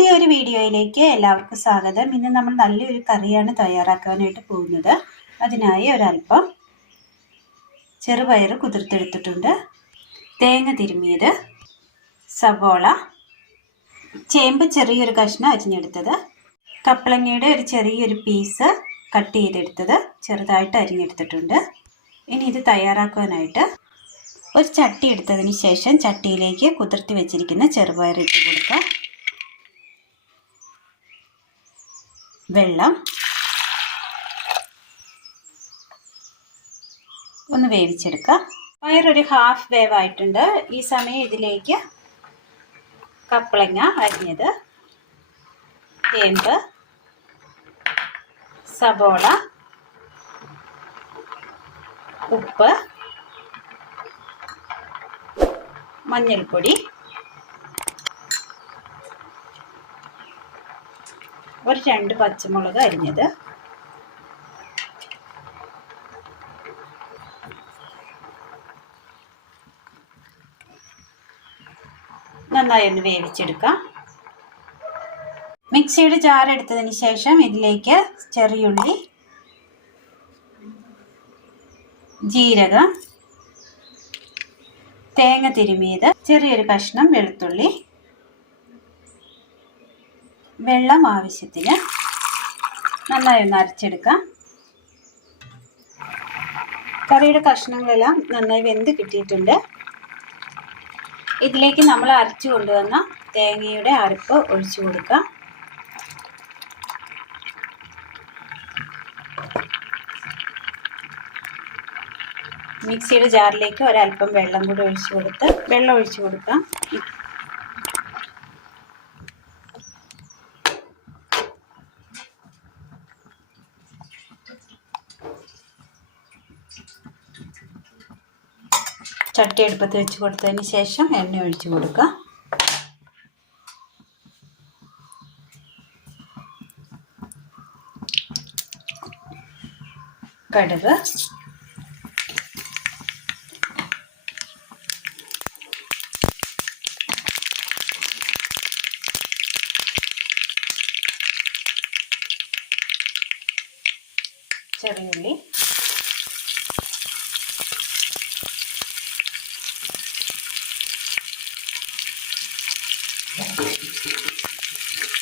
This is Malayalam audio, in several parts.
പുതിയൊരു വീഡിയോയിലേക്ക് എല്ലാവർക്കും സ്വാഗതം. ഇന്ന് നമ്മൾ നല്ലൊരു കറിയാണ് തയ്യാറാക്കാനായിട്ട് പോകുന്നത്. അതിനായി ഒരല്പം ചെറുപയർ കുതിർത്തെടുത്തിട്ടുണ്ട്. തേങ്ങ തിരുമിയത്. സവോള. ചേമ്പ് ചെറിയൊരു കഷ്ണം അരിഞ്ഞെടുത്തത്. കപ്പളങ്ങയുടെ ഒരു ചെറിയൊരു പീസ് കട്ട് ചെയ്തെടുത്തത്. ചെറുതായിട്ട് അരിഞ്ഞെടുത്തിട്ടുണ്ട്. ഇനി ഇത് തയ്യാറാക്കുവാനായിട്ട് ഒരു ചട്ടി എടുത്തതിന് ശേഷം ചട്ടിയിലേക്ക് കുതിർത്തി വെച്ചിരിക്കുന്ന ചെറുപയർ ഇട്ട് കൊടുക്കുക വെള്ളം. ഒന്ന് വേവിച്ചെടുക്കുക. പയറൊരു ഹാഫ് വേവ് ആയിട്ടുണ്ട്. ഈ സമയം ഇതിലേക്ക് കപ്പളങ്ങ അരിഞ്ഞത്. ചേമ്പ് സബോള ഉപ്പ് മഞ്ഞൾപ്പൊടി ഒരു രണ്ട് പച്ചമുളക് അരിഞ്ഞത്. നന്നായി ഒന്ന് വേവിച്ചെടുക്കാം. മിക്സിയുടെ ജാർ ശേഷം ഇതിലേക്ക് ചെറിയുള്ളി ജീരകം തേങ്ങ തിരുമിയത് ചെറിയൊരു കഷ്ണം വെളുത്തുള്ളി വെള്ളം ആവശ്യത്തിന് നന്നായി ഒന്ന് അരച്ചെടുക്കാം. കറിയുടെ കഷ്ണങ്ങളെല്ലാം നന്നായി വെന്ത് കിട്ടിയിട്ടുണ്ട്. ഇതിലേക്ക് നമ്മൾ അരച്ചു കൊണ്ടുവന്ന തേങ്ങയുടെ അരപ്പ് ഒഴിച്ചു കൊടുക്കാം. മിക്സിയുടെ ജാറിലേക്ക് ഒരല്പം വെള്ളം കൂടി ഒഴിച്ചു കൊടുത്ത് വെള്ളം ഒഴിച്ചു കൊടുക്കാം. ചട്ടി അടുപ്പത്ത് വെച്ച് കൊടുത്തതിന് ശേഷം എണ്ണ ഒഴിച്ചു കൊടുക്കുക. കടുക്. ചെറിയുള്ളി.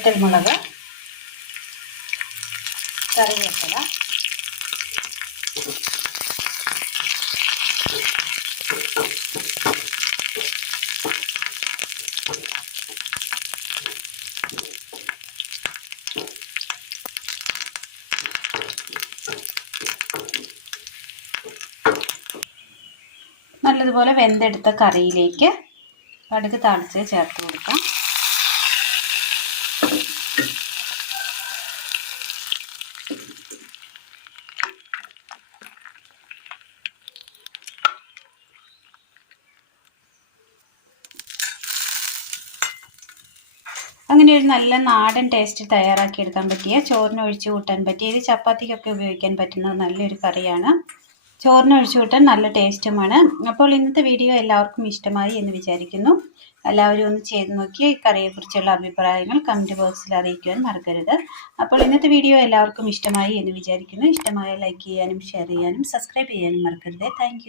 വറ്റൽമുളക് കറിവേപ്പില നല്ലതുപോലെ വെന്തെടുത്ത കറിയിലേക്ക് കടുക് താളിച്ച് ചേർത്ത് കൊടുക്കാം. അങ്ങനെ ഒരു നല്ല നാടൻ ടേസ്റ്റ് തയ്യാറാക്കിയെടുക്കാൻ പറ്റിയ ചോറിന് ഒഴിച്ചു കൂട്ടാൻ പറ്റിയ ഇത് ചപ്പാത്തിക്കൊക്കെ ഉപയോഗിക്കാൻ പറ്റുന്ന നല്ലൊരു കറിയാണ്. ചോറിന് ഒഴിച്ചു കൂട്ടാൻ നല്ല ടേസ്റ്റുമാണ് അപ്പോൾ ഇന്നത്തെ വീഡിയോ എല്ലാവർക്കും ഇഷ്ടമായി എന്ന് വിചാരിക്കുന്നു. എല്ലാവരും ഒന്ന് ചെയ്ത് നോക്കി ഈ കറിയെക്കുറിച്ചുള്ള അഭിപ്രായങ്ങൾ കമന്റ് ബോക്സിൽ അറിയിക്കുവാൻ മറക്കരുത്. അപ്പോൾ ഇന്നത്തെ വീഡിയോ എല്ലാവർക്കും ഇഷ്ടമായി എന്ന് വിചാരിക്കുന്നു. ഇഷ്ടമായ ലൈക്ക് ചെയ്യാനും ഷെയർ ചെയ്യാനും സബ്സ്ക്രൈബ് ചെയ്യാനും മറക്കരുത്. താങ്ക്